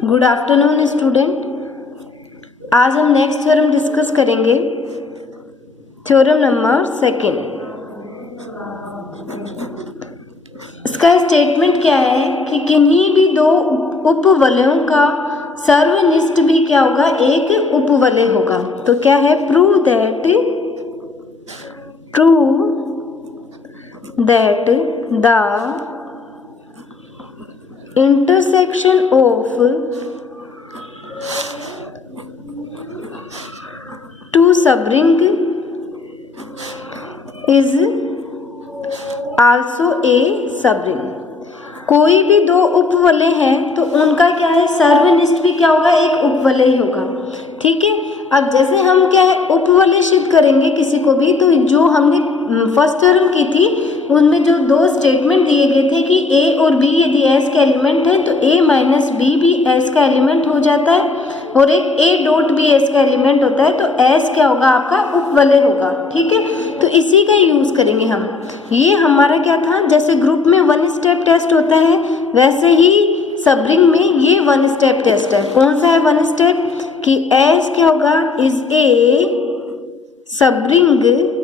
Good afternoon student. आज हम next theorem discuss करेंगे, थ्योरम नंबर 2। इसका स्टेटमेंट क्या है कि किन्हीं भी दो उपवलयों का सर्वनिष्ठ भी क्या होगा, एक उपवलय होगा। तो क्या है, prove that the intersection of two subring is also a subring। कोई भी दो उपवलय हैं तो उनका क्या है, सर्वनिष्ठ भी क्या होगा, एक उपवलय ही होगा। ठीक है। अब जैसे हम क्या है, उपवलय सिद्ध करेंगे किसी को भी, तो जो हमने फर्स्ट थ्योरम की थी उनमें जो दो स्टेटमेंट दिए गए थे कि a और b यदि s का एलिमेंट है तो a माइनस b भी s का एलिमेंट हो जाता है, और एक a डॉट भी s का एलिमेंट होता है, तो s क्या होगा, आपका उपवलय होगा। ठीक है। तो इसी का यूज करेंगे हम। ये हमारा क्या था, जैसे ग्रुप में 1 स्टेप टेस्ट होता है वैसे ही सबरिंग में ये 1 स्टेप टेस्ट है। कौन सा है 1 स्टेप, कि s क्या होगा, is a subring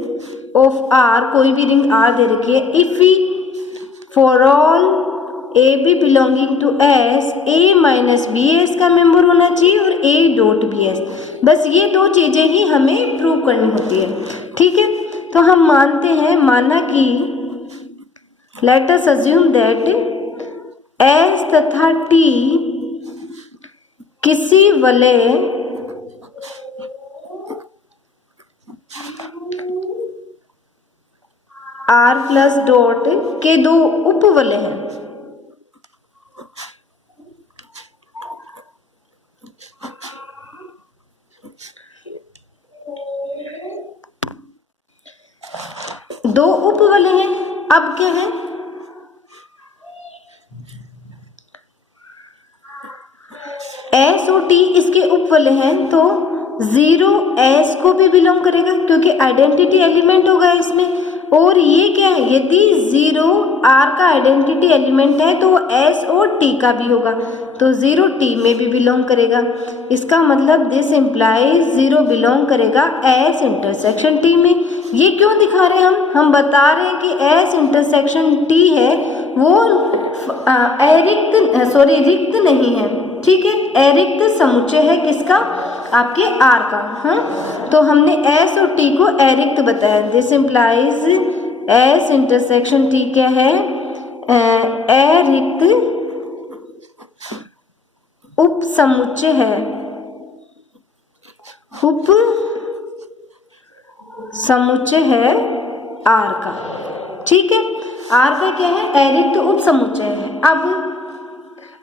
of R, कोई भी रिंग R दे रखी है, if for all a b belonging to S, A minus b S का मेंबर होना चाहिए और A डॉट बी S। बस ये दो चीजें ही हमें प्रूव करनी होती है। ठीक है। तो हम मानते हैं, माना कि let us assume that S तथा T किसी वलय R प्लस डॉट के दो उपवलय हैं। दो उपवलय हैं। अब क्या है, S और T इसके उपवलय हैं, तो 0 S को भी बिलोंग करेगा क्योंकि आइडेंटिटी एलिमेंट होगा इसमें। और ये क्या है, यदि 0 R का आइडेंटिटी एलिमेंट है तो वो S और T का भी होगा, तो 0 T में भी बिलोंग करेगा। इसका मतलब दिस इम्प्लाइज 0 बिलोंग करेगा S इंटरसेक्शन T में। ये क्यों दिखा रहे हैं हम बता रहे हैं कि S इंटरसेक्शन T है वो रिक्त नहीं है। ठीक है। अरिक्त समुच्चय है किसका, आपके R का। हाँ, तो हमने S और T को अरिक्त बताया। This implies S intersection T क्या है, अरिक्त उप समुच्चय है, उप समुच्चय है R का। ठीक है। R का क्या है, अरिक्त उप समुच्चय है।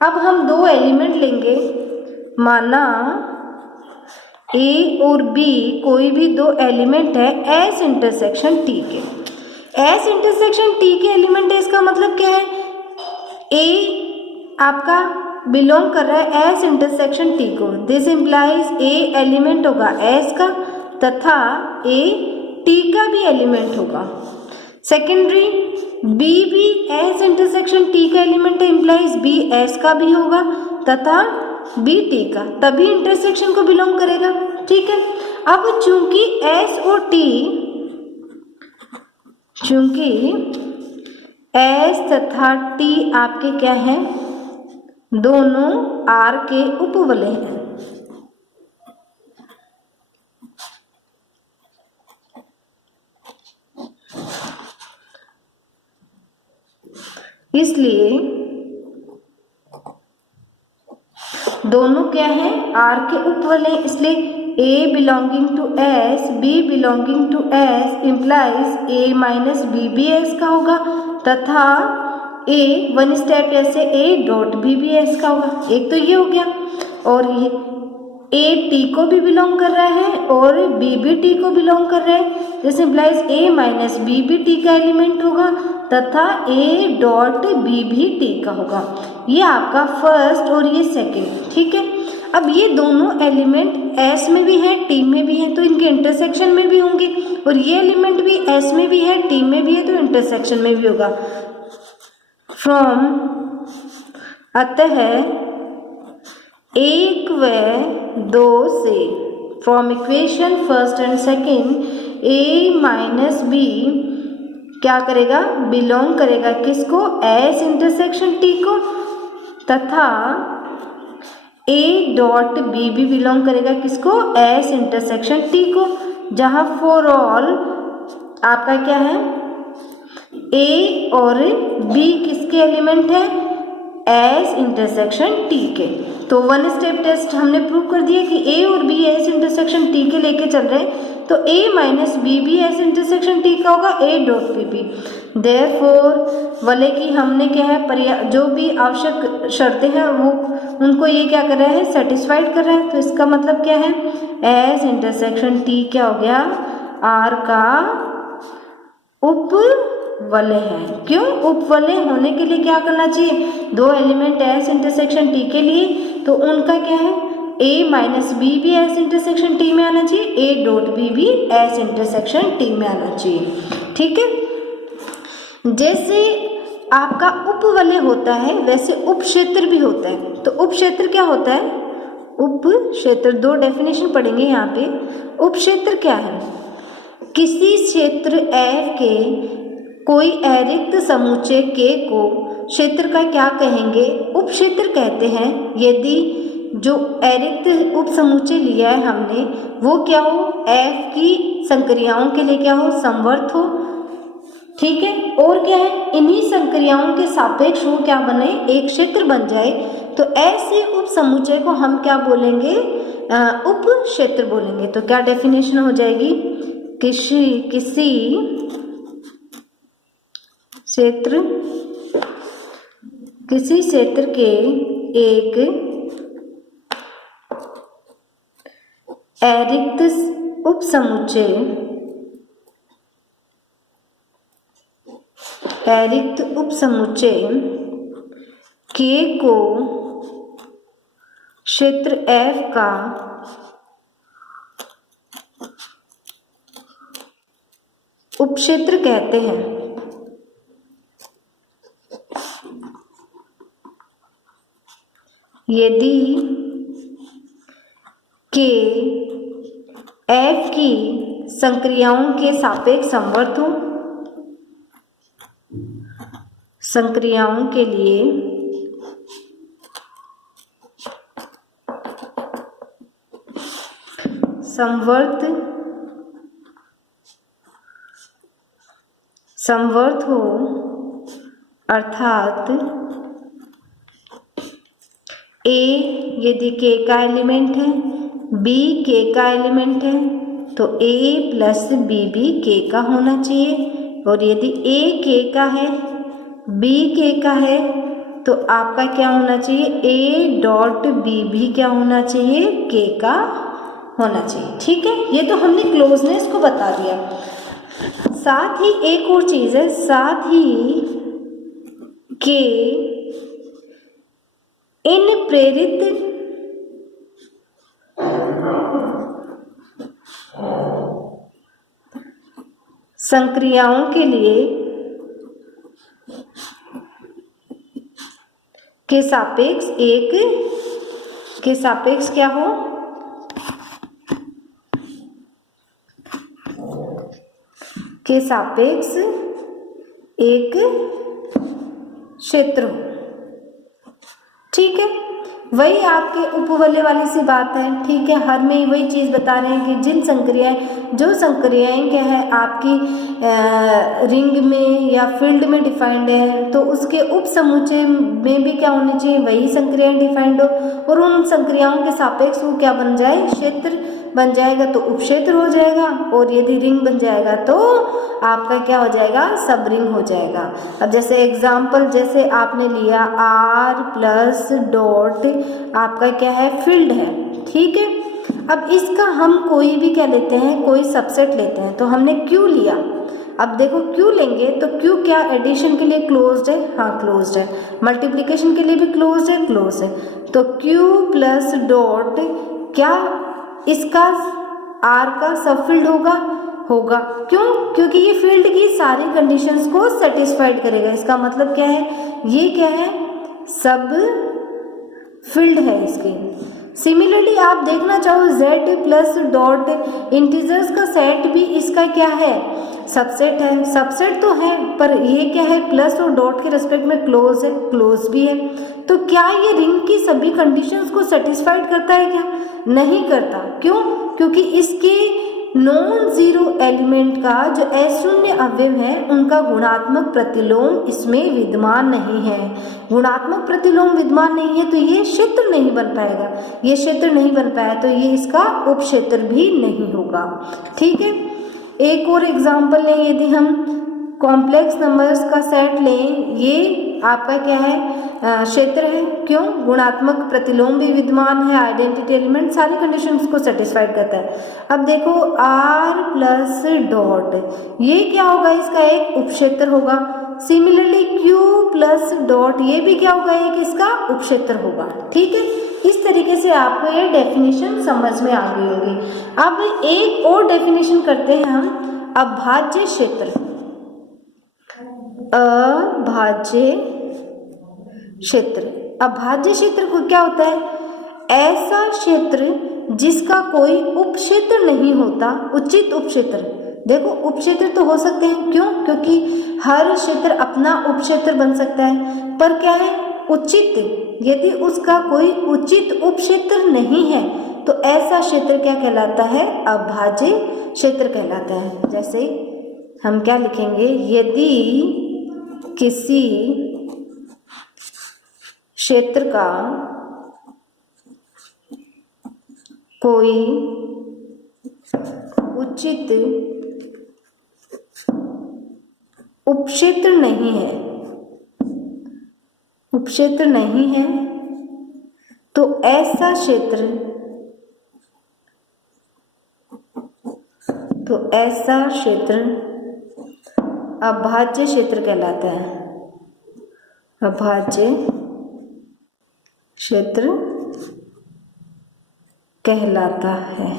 अब हम दो एलिमेंट लेंगे, माना A और B कोई भी दो एलिमेंट है S इंटरसेक्शन T के। S इंटरसेक्शन T के एलिमेंट है, इसका मतलब क्या है, A आपका बिलोंग कर रहा है S इंटरसेक्शन T को। दिस इम्प्लाइज A एलिमेंट होगा S का तथा A T का भी एलिमेंट होगा। सेकेंडरी B भी S इंटरसेक्शन T का एलिमेंट है, इम्प्लाइज B S का भी होगा तथा B T का, तभी इंटरसेक्शन को बिलोंग करेगा। ठीक है। अब चूंकि S और T, चूंकि S तथा T आपके क्या हैं, दोनों R के उपवलय हैं, इसलिए दोनों क्या है, R के उपवलय। इसलिए A belonging to S, B belonging to S implies A minus B भी S का होगा तथा A 1 स्टेप ऐसे A डॉट B भी S का होगा। एक तो ये हो गया, और ये A T को भी बिलोंग कर रहा है और B भी T को बिलोंग कर रहा है। This implies A minus B भी T का एलिमेंट होगा तथा A डॉट B भी T का होगा। ये आपका फर्स्ट और ये सेकेंड। ठीक है। अब ये दोनों एलिमेंट S में भी है T में भी है, तो इनके इंटरसेक्शन में भी होंगे, और ये एलिमेंट भी S में भी है T में भी है, तो इंटरसेक्शन में भी होगा। फ्रॉम अतः 1 व 2 से from equation first and second a minus b क्या करेगा, बिलोंग करेगा किसको, एस इंटरसेक्शन टी को, तथा a डॉट बी भी बिलोंग करेगा किसको, एस इंटरसेक्शन टी को, जहाँ फॉर ऑल आपका क्या है, a और b किसके एलिमेंट है, एस इंटरसेक्शन टी के। तो वन स्टेप टेस्ट हमने प्रूव कर दिया कि a और b एस इंटरसेक्शन टी के लेके चल रहे हैं, तो a माइनस बी भी एस इंटरसेक्शन टी का होगा, a डॉट बी भी। देयरफॉर वाले की हमने क्या है, जो भी आवश्यक शर्तें हैं वो उनको ये क्या कर रहा है, सेटिस्फाइड कर रहा है। तो इसका मतलब क्या है, एस इंटरसेक्शन टी क्या हो गया, आर का उपवलय है। क्यों, उपवलय होने के लिए क्या करना चाहिए, दो एलिमेंट एस इंटरसेक्शन टी के लिए, तो उनका क्या है, a माइनस बी भी एस इंटरसेक्शन टी में आना चाहिए, a डॉट बी भी एस इंटरसेक्शन टी में आना चाहिए। ठीक है, जैसे आपका उपवलय होता है वैसे उपक्षेत्र भी होता है। तो उपक्षेत्र क्या होता है, उपक्षेत्र दो डेफिनेशन पढ़ेंगे यहाँ पे। उपक्षेत्र क्या है, किसी क्षेत्र F के कोई अरिक्त समुच्चय K को क्षेत्र का क्या कहेंगे, उपक्षेत्र कहते हैं, यदि जो अरिक्त उप समुच्चय लिया है हमने वो क्या हो, F की संक्रियाओं के लिए क्या हो, समवर्त हो। ठीक है, और क्या है, इन्हीं संक्रियाओं के सापेक्ष वो क्या बने, एक क्षेत्र बन जाए। तो ऐसे उप समुच्चय को हम क्या बोलेंगे, उप क्षेत्र बोलेंगे। तो क्या डेफिनेशन हो जाएगी, किसी क्षेत्र के एक अरिक्त उपसमुच्चय K को क्षेत्र F का उपक्षेत्र कहते हैं। यदि K F की संक्रियाओं के सापेक्ष समवर्त हो, संक्रियाओं के लिए समवर्त हो, अर्थात A यदि K का एलिमेंट है, B K का एलिमेंट है, तो A प्लस B भी K का होना चाहिए। और यदि A K का है, B K का है, तो आपका क्या होना चाहिए, A डॉट B भी क्या होना चाहिए, K का होना चाहिए। ठीक है, ये तो हमने क्लोजनेस को बता दिया। साथ ही एक और चीज है, साथ ही K इन प्रेरित संक्रियाओं के लिए के सापेक्ष क्या हो, के सापेक्ष एक क्षेत्र हो। ठीक है, वही आपके उपवलय वाली सी बात है। ठीक है, हर में वही चीज़ बता रहे हैं कि जो संक्रियाएं क्या है आपकी रिंग में या फील्ड में डिफाइंड है, तो उसके उप समुच्चय में भी क्या होनी चाहिए, वही संक्रियाएं डिफाइंड हो, और उन संक्रियाओं के सापेक्ष वो क्या बन जाए, क्षेत्र बन जाएगा, तो उपक्षेत्र हो जाएगा। और यदि रिंग बन जाएगा तो आपका क्या हो जाएगा, सब रिंग हो जाएगा। अब जैसे एग्जाम्पल, जैसे आपने लिया R प्लस डॉट आपका क्या है, फील्ड है। ठीक है, अब इसका हम कोई भी क्या लेते हैं, कोई सबसेट लेते हैं। तो हमने Q लिया, अब देखो Q लेंगे तो Q क्या एडिशन के लिए क्लोज्ड है, हाँ क्लोज्ड है, मल्टीप्लिकेशन के लिए भी क्लोज्ड है। तो Q प्लस डॉट क्या इसका R का सब फील्ड होगा। क्यों, क्योंकि ये फील्ड की सारी कंडीशंस को सेटिस्फाइड करेगा। इसका मतलब क्या है, ये क्या है, सब फील्ड है इसकी। सिमिलरली आप देखना चाहो z प्लस डॉट इंटीजर्स का सेट भी इसका क्या है, सबसेट है। सबसेट तो है पर ये क्या है, प्लस और डॉट के रेस्पेक्ट में क्लोज है, क्लोज भी है। तो क्या ये रिंग की सभी कंडीशंस को सेटिस्फाइड करता है क्या, नहीं करता। क्यों, क्योंकि इसके नॉन जीरो एलिमेंट का जो अशून्य अवयव है उनका गुणात्मक प्रतिलोम इसमें विद्यमान नहीं है। गुणात्मक प्रतिलोम विद्यमान नहीं है तो ये क्षेत्र नहीं बन पाएगा, ये क्षेत्र नहीं बन पाया तो ये इसका उपक्षेत्र भी नहीं होगा। ठीक है, एक और एग्जांपल लें, यदि हम कॉम्प्लेक्स नंबर्स का सेट लें, ये आपका क्या है, क्षेत्र है। क्यों, गुणात्मक प्रतिलोम भी विद्यमान है, आइडेंटिटी एलिमेंट सारी कंडीशंस को सेटिस्फाइड करता है। अब देखो r प्लस डॉट, ये क्या होगा, इसका एक उपक्षेत्र होगा। सिमिलरली q प्लस डॉट, ये भी क्या होगा, एक इसका उपक्षेत्र होगा। ठीक है, इस तरीके से आपको ये डेफिनेशन समझ में आ गई होगी। अब एक और डेफिनेशन करते हैं हम, अभाज्य क्षेत्र। अभाज्य क्षेत्र, अभाज्य क्षेत्र को क्या होता है, ऐसा क्षेत्र जिसका कोई उपक्षेत्र नहीं होता, उचित उपक्षेत्र। देखो उपक्षेत्र तो हो सकते हैं, क्यों, क्योंकि हर क्षेत्र अपना उपक्षेत्र बन सकता है, पर क्या है, उचित, यदि उसका कोई उचित उपक्षेत्र नहीं है तो ऐसा क्षेत्र क्या कहलाता है, अभाज्य क्षेत्र कहलाता है। जैसे हम क्या लिखेंगे, यदि किसी क्षेत्र का कोई उचित उपक्षेत्र नहीं है, उपक्षेत्र नहीं है तो ऐसा क्षेत्र, अभाज्य क्षेत्र कहलाता है। अभाज्य क्षेत्र कहलाता है।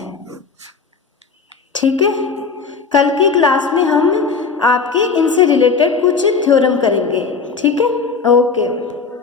ठीक है, कल की क्लास में हम आपके इनसे रिलेटेड कुछ थ्योरम करेंगे। ठीक है, ओके।